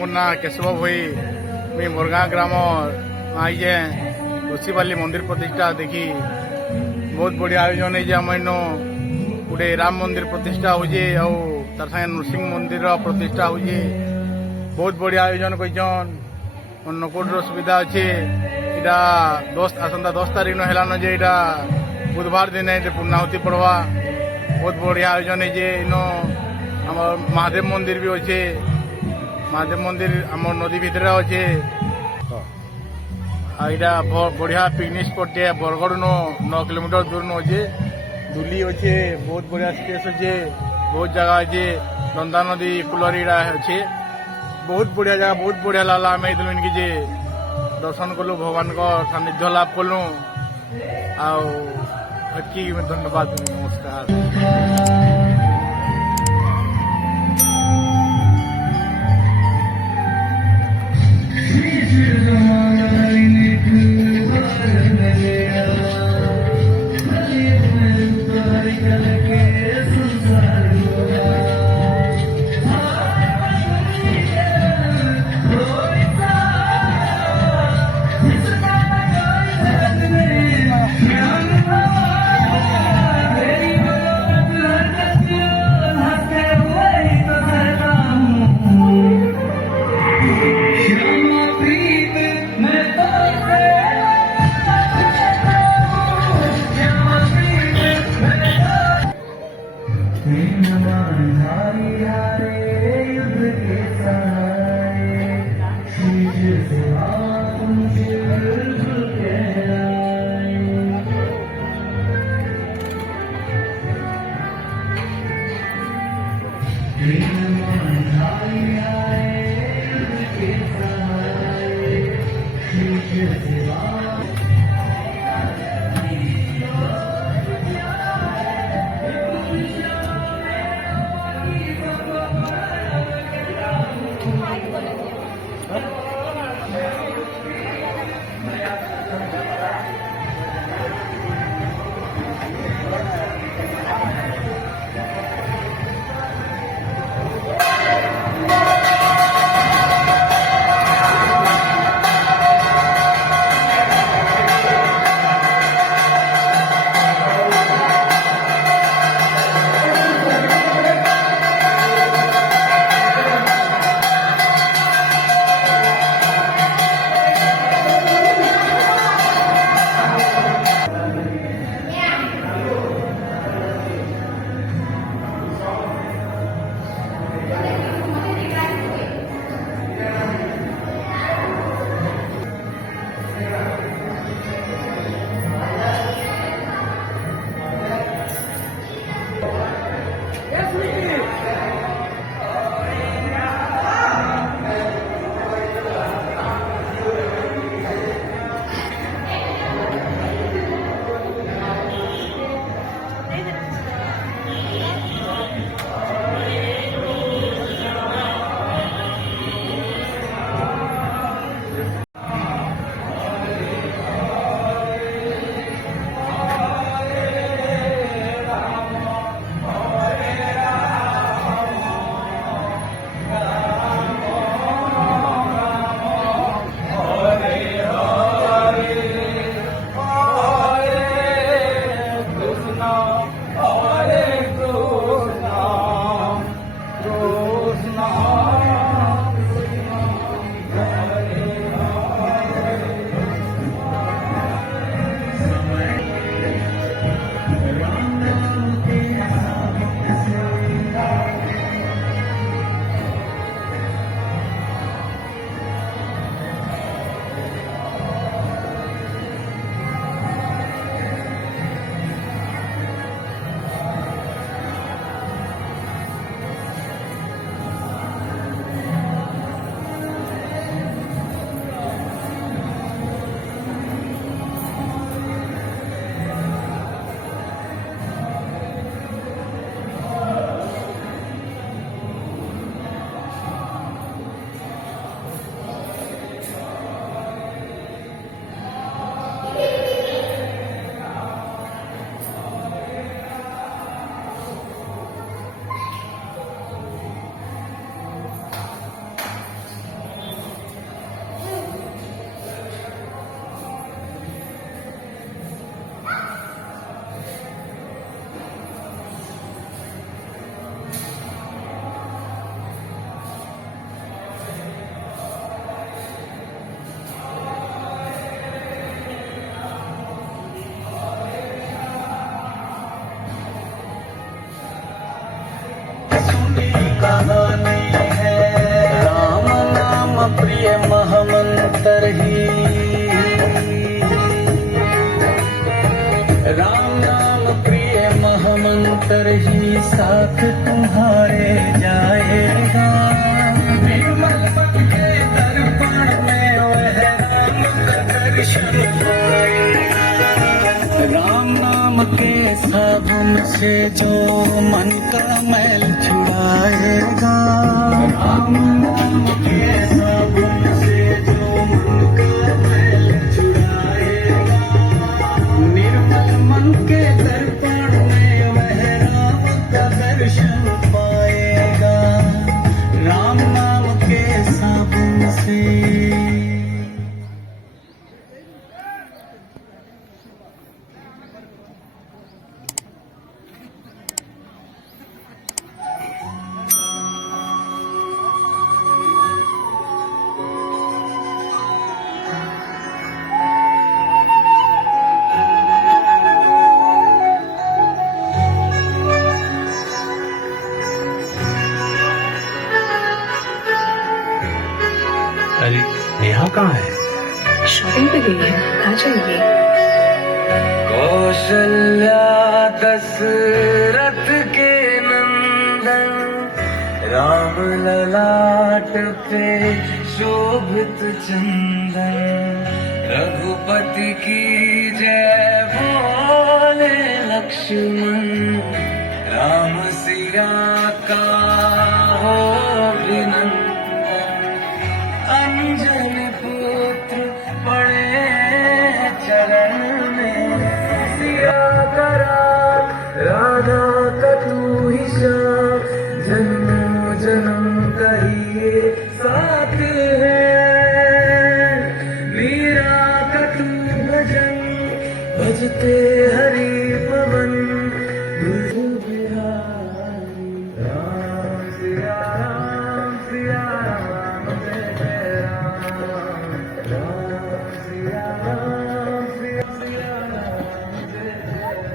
मोर ना केशव भई मुई मोरगाँ ग्राम आईजे ऋषिवाली मंदिर प्रतिष्ठा देखी बहुत बढ़िया आयोजन है आम इन गोटे राम मंदिर प्रतिष्ठा होजे और तार संगे नृसिंह मंदिर प्रतिष्ठा होजे बहुत बढ़िया आयोजन कर अन्नकूट सुविधा अच्छे इटा आसंता 10 तारीख न हेलान जे इटा बुधवार दिन पूर्णाहुति पड़वा बहुत बढ़िया आयोजन है इन आम महादेव मंदिर भी अच्छे महादेव मंदिर आम नदी भितर अच्छे यहाँ बढ़िया पिकनिक स्पॉट है बरगढ़ नो 9 किलोमीटर दूर न अच्छे दुली अच्छे बहुत बढ़िया स्पेस अच्छे बहुत जगह अच्छे नंदा नदी कूलर अच्छे बहुत बढ़िया जगह बहुत बढ़िया लागला आम इनकी जे दर्शन कलु भगवान को सानिध्य लाभ कलु आकी धन्यवाद नमस्कार। साथ तुम्हारे जाएगा। निर्मल मन के दर्पण में वह राम का दर्शन पाएगा। राम नाम के साबुन से जो मन का मैल छुड़ाएगा। राम नाम के साबुन से जो मन का मैल छुड़ाएगा। निर्मल मन के दर्पण में वह राम का दर्शन पाएगा। राम नाम के साबुन से। अरे नेहा कहाँ है? शॉपिंग पे गई है, आ जाएगी। कौशल्या दशरथ के नंदन राम ललाट पे शोभित चंदन। रघुपति की जय बोले लक्ष्मण। राम सिया का हो अभिनंदन। अंजन पुत्र पड़े चरण में। सिया करा राधा का तू ही श्याम। जन्म जन्म कहिए साथ है। मीरा का तू भजन भजते हरि पवन। बिहारी राम सिया राम सिया राम जय जय राम। राम सिया राम सिया सिया राम जय जय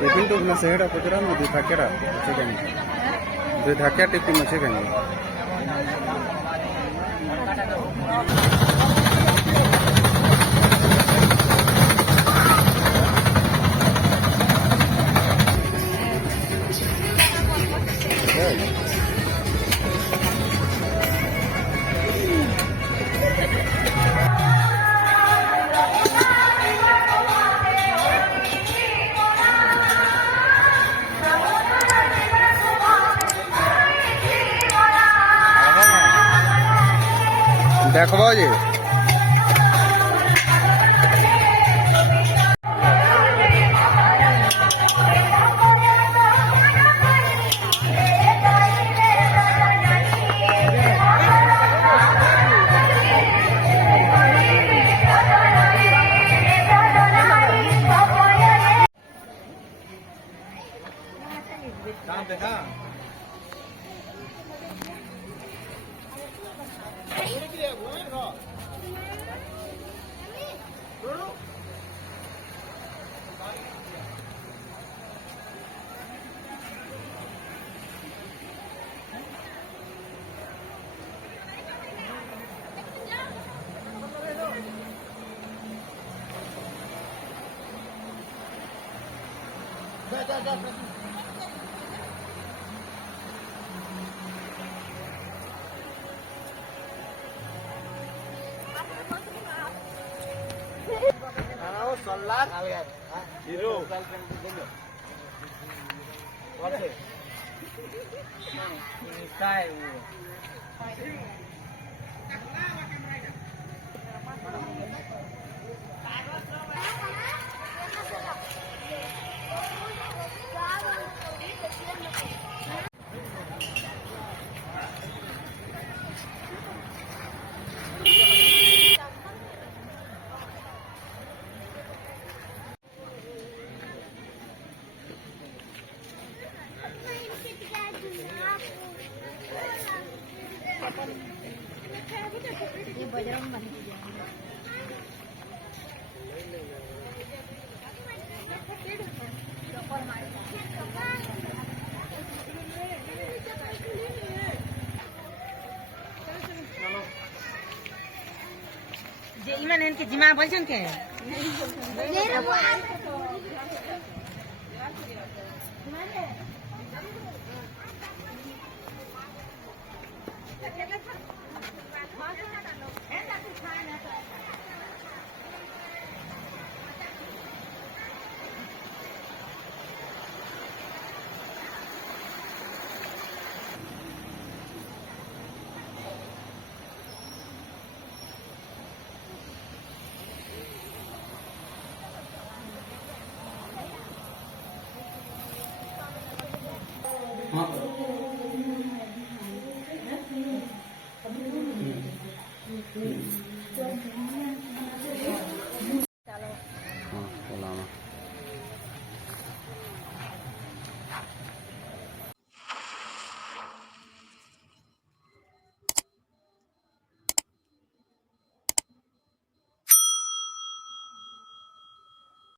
টিফিন তো না সেটা কতটা না দুই থাকেরা সেখানে দুই থাকা টিফিন আছে কেন देखबो जे যে ইমান এনকে জিমা বলছেন কে